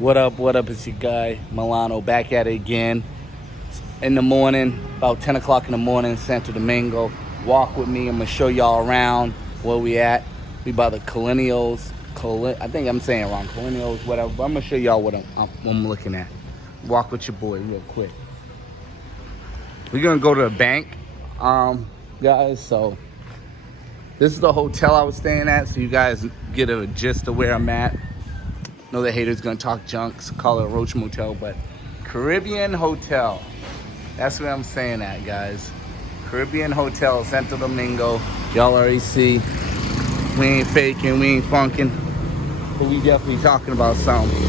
What up? What up? It's your guy Milano back at it again. In the morning, about 10 o'clock in the morning, Santo Domingo. Walk with me. I'm gonna show y'all around where we at. We by the Colonials. I think I'm saying it wrong. Colonials, whatever. But I'm gonna show y'all what I'm looking at. Walk with your boy real quick. We're gonna go to the bank, guys. So this is the hotel I was staying at, so you guys get a gist of where I'm at. Know the haters gonna talk junk, so call it a Roach Motel, but Caribbean Hotel. That's what I'm saying at, guys. Caribbean Hotel, Santo Domingo. Y'all already see. We ain't faking, we ain't funking, but we definitely talking about something.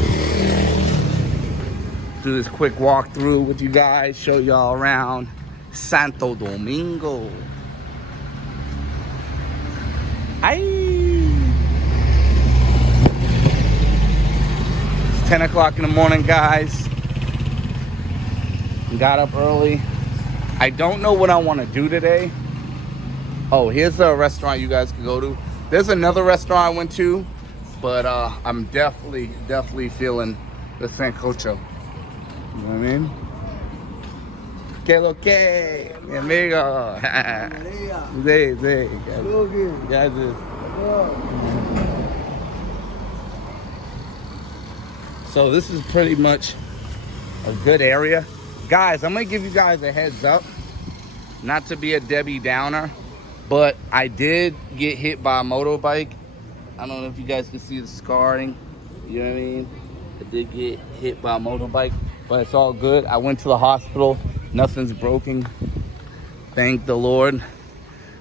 Do this quick walkthrough with you guys, show y'all around Santo Domingo. Aye. 10 o'clock in the morning, guys. Got up early. I don't know what I want to do today. Oh, here's a restaurant you guys can go to. There's another restaurant I went to, but I'm definitely feeling the sancocho. You know what I mean? Que lo que, mi amigo. Sí. Gracias. So this is pretty much a good area. Guys, I'm gonna give you guys a heads up. Not to be a Debbie Downer, but I did get hit by a motorbike. I don't know if you guys can see the scarring. You know what I mean? I did get hit by a motorbike, but it's all good. I went to the hospital. Nothing's broken. Thank the Lord.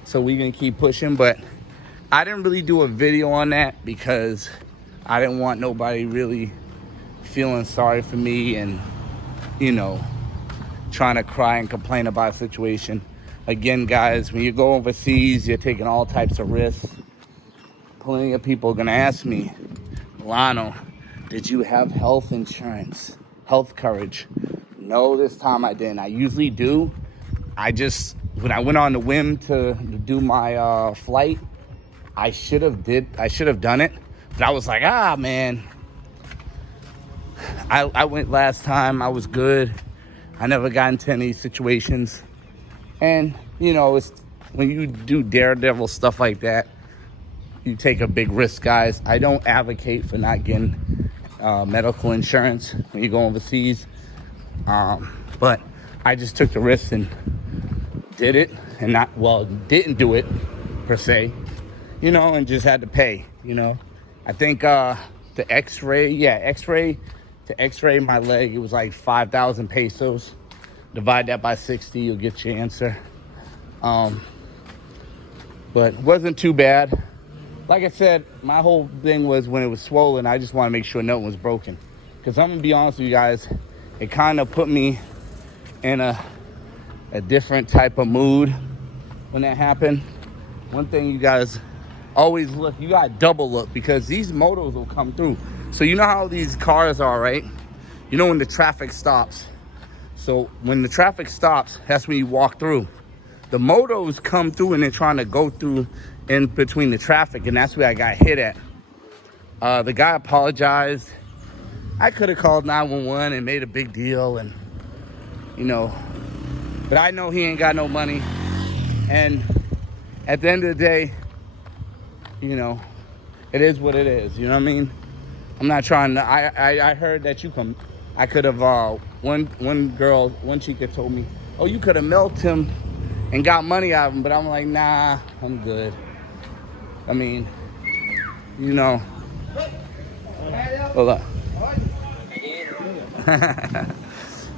So we're gonna keep pushing, but I didn't really do a video on that because I didn't want nobody really feeling sorry for me and, you know, trying to cry and complain about a situation. Again, guys, when you go overseas, you're taking all types of risks. Plenty of people are gonna ask me, Milano, did you have health insurance, health coverage? No, this time I didn't. I usually do. When I went on the whim to do my flight, I should have done it, but I was like, man. I went last time. I was good. I never got into any situations. And, you know, it's when you do daredevil stuff like that, you take a big risk, guys. I don't advocate for not getting medical insurance when you go overseas. But I just took the risk and did it. And didn't do it, per se. You know, and just had to pay, you know. I think the X-ray to X-ray my leg, it was like 5,000 pesos. Divide that by 60, you'll get your answer. But it wasn't too bad. Like I said, my whole thing was when it was swollen, I just want to make sure nothing was broken. Because I'm going to be honest with you guys, it kind of put me in a different type of mood when that happened. One thing you guys always look, you got to double look because these motos will come through. So you know how these cars are, right? You know when the traffic stops. So when the traffic stops, that's when you walk through. The motos come through and they're trying to go through in between the traffic, and that's where I got hit at. The guy apologized. I could have called 911 and made a big deal, and you know, but I know he ain't got no money. And at the end of the day, you know, it is what it is. You know what I mean? I'm not trying to. I heard that I could have. One chica told me, "Oh, you could have milked him and got money out of him," but I'm like, nah, I'm good. I mean, you know. Hold up.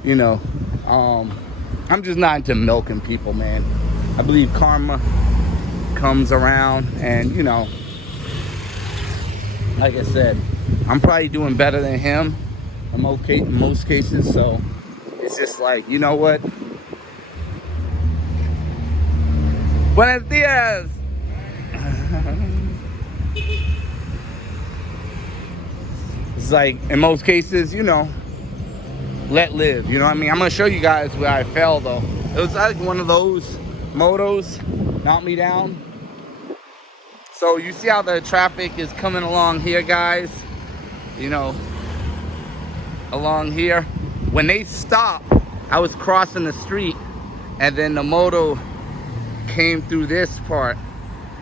You know, I'm just not into milking people, man. I believe karma comes around, and you know, like I said, I'm probably doing better than him in most cases, so it's just like, you know what? Buenos dias! It's like, in most cases, you know, let live, you know what I mean? I'm gonna show you guys where I fell, though. It was like one of those motos knocked me down. So you see how the traffic is coming along here, guys? You know, along here. When they stopped, I was crossing the street, and then the moto came through this part.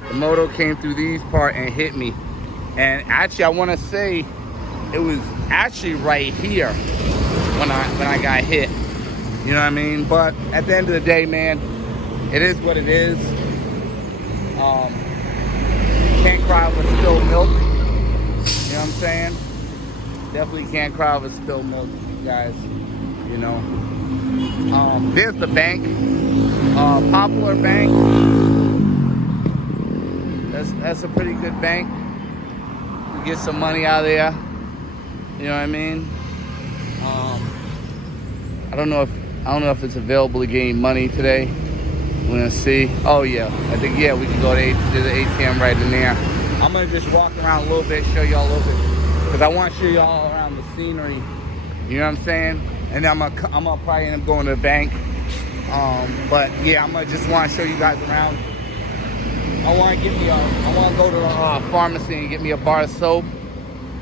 The moto came through these part and hit me. And actually, I want to say it was actually right here when I got hit. You know what I mean? But at the end of the day, man, it is what it is. Can't cry over spilled milk. You know what I'm saying? Definitely can't cry over spilled milk, guys. You know. There's the bank. Popular Bank. That's a pretty good bank. You get some money out of there. You know what I mean? I don't know if it's available to gain money today. We're gonna see. Oh yeah, I think yeah we can go to the ATM right in there. I'm gonna just walk around a little bit, show y'all a little bit, because I want to show y'all around the scenery. You know what I'm saying? And then I'm gonna probably end up going to the bank. But yeah, I'm gonna just want to show you guys around. I want to go to the pharmacy and get me a bar of soap.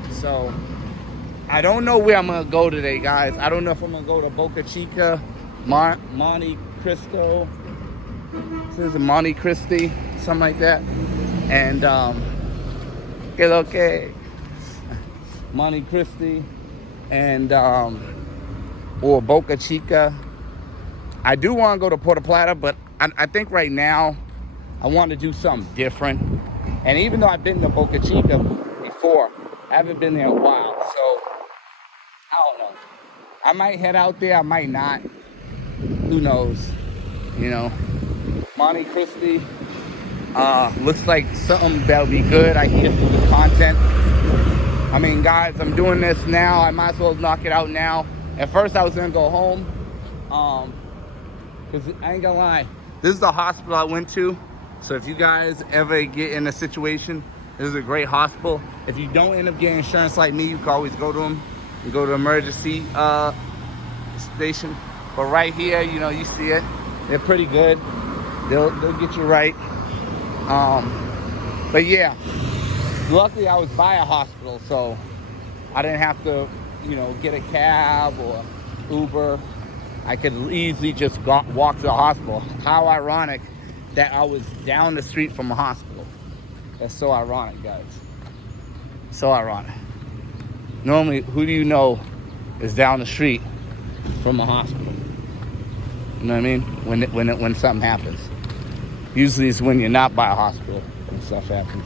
So I don't know where I'm gonna go today, guys. I don't know if I'm gonna go to Boca Chica, Monte Cristo. This is Monte Cristi, something like that. And okay, Monte Cristi, and or Boca Chica. I do want to go to Puerto Plata, but I think right now I want to do something different. And even though I've been to Boca Chica before, I haven't been there in a while. So I don't know. I might head out there. I might not. Who knows? You know. Monte Cristi looks like something that'll be good. I can get some good content. I mean, guys, I'm doing this now. I might as well knock it out now. At first, I was gonna go home, because I ain't gonna lie, this is the hospital I went to. So if you guys ever get in a situation, this is a great hospital. If you don't end up getting insurance like me, you can always go to them. You go to the emergency station. But right here, you know, you see it. They're pretty good. They'll get you right. But yeah, luckily I was by a hospital, so I didn't have to, you know, get a cab or Uber. I could easily just walk to the hospital. How ironic that I was down the street from a hospital. That's so ironic, guys. So ironic. Normally, who do you know is down the street from a hospital? You know what I mean? When something happens. Usually it's when you're not by a hospital and stuff happens.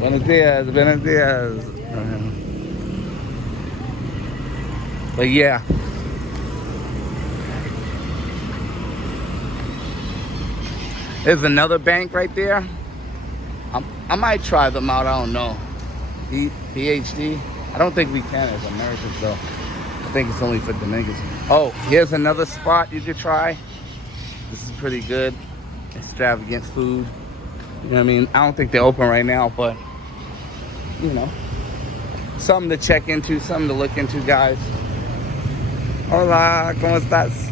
Buenos dias, buenos dias. But yeah. There's another bank right there. I might try them out, I don't know. PhD. I don't think we can as Americans though. I think it's only for Dominicans. Oh, here's another spot you could try. This is pretty good. Extravagant food. You know what I mean? I don't think they're open right now, but you know, something to check into, something to look into, guys. Hola, ¿cómo estás?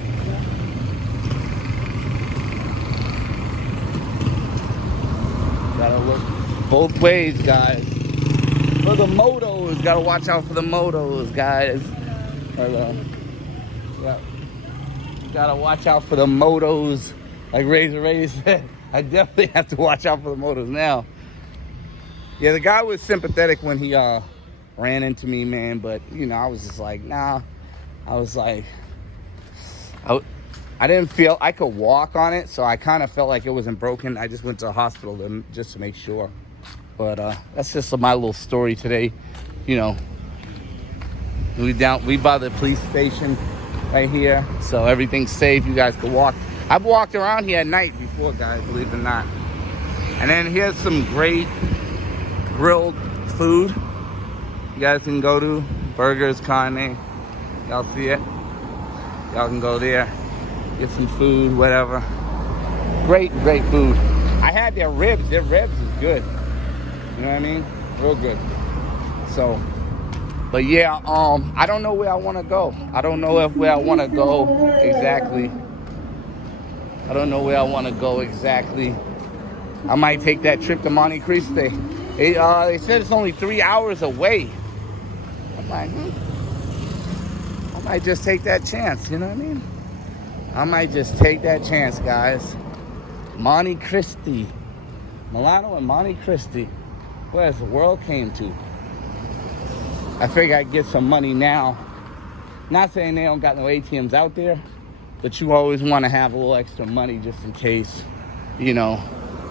Gotta look both ways, guys. For the motos, gotta watch out for the motos, guys. Hello. Yeah. Gotta watch out for the motos. Like Razor Ray said, I definitely have to watch out for the motos now. Yeah, the guy was sympathetic when he ran into me, man. But, you know, I was just like, nah. I was like, I didn't feel I could walk on it. So I kind of felt like it wasn't broken. I just went to the hospital just to make sure. But that's just my little story today. You know, we by the police station right here. So everything's safe. You guys can walk. I've walked around here at night before, guys, believe it or not. And then here's some great grilled food you guys can go to. Burgers, carne. Y'all see it? Y'all can go there, get some food, whatever. Great food. I had their ribs. Their ribs is good. You know what I mean? Real good. So, but yeah, I don't know where I want to go. I don't know where I want to go exactly. I don't know where I want to go exactly. I might take that trip to Monte Cristi. They said it's only 3 hours away. like, I might just take that chance, you know what I mean? I might just take that chance, guys. Monte Cristi. Milano and Monte Cristi. Where's the world came to? I figure I'd get some money now. Not saying they don't got no ATMs out there, but you always want to have a little extra money just in case, you know,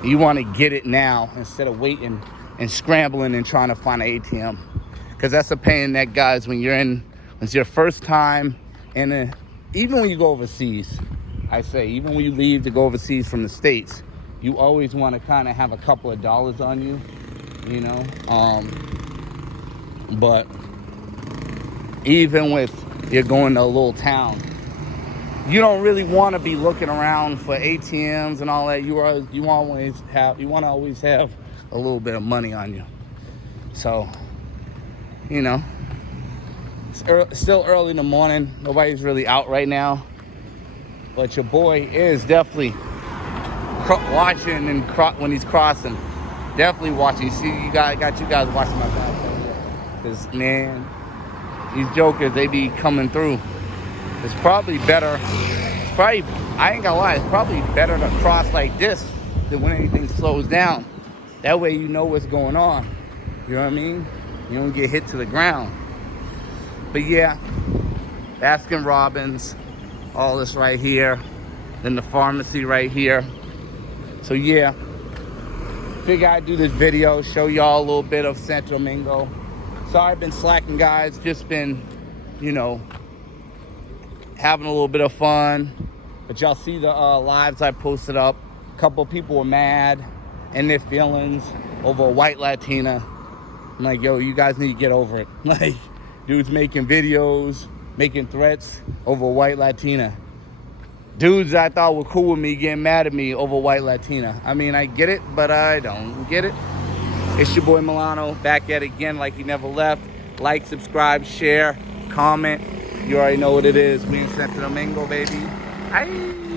you want to get it now instead of waiting and scrambling and trying to find an ATM. Because that's a pain in that, guys, when it's your first time, and even when you go overseas, I say, even when you leave to go overseas from the States, you always want to kind of have a couple of dollars on you, you know. But even with you're going to a little town, you don't really want to be looking around for ATMs and all that. You want to always have a little bit of money on you. So, you know, it's still early in the morning. Nobody's really out right now, but your boy is definitely watching and when he's crossing. Definitely watching. See, got you guys watching my back, because man, these jokers, they be coming through. It's probably better. I ain't gonna lie, it's probably better to cross like this than when anything slows down. That way you know what's going on. You know what I mean? You don't get hit to the ground. But yeah, Baskin Robbins, all this right here, then the pharmacy right here. So yeah, figure I'd do this video, show y'all a little bit of Santo Domingo. Sorry I've been slacking, guys. Just been, you know, having a little bit of fun. But y'all see the lives I posted up. A couple people were mad in their feelings over a white Latina. I'm like, yo, you guys need to get over it. Like, dudes making videos, making threats over a white Latina. Dudes I thought were cool with me getting mad at me over white Latina. I mean, I get it, but I don't get it. It's your boy Milano, back at it again like he never left. Like, subscribe, share, comment. You already know what it is. We in Santo Domingo, baby. Aye.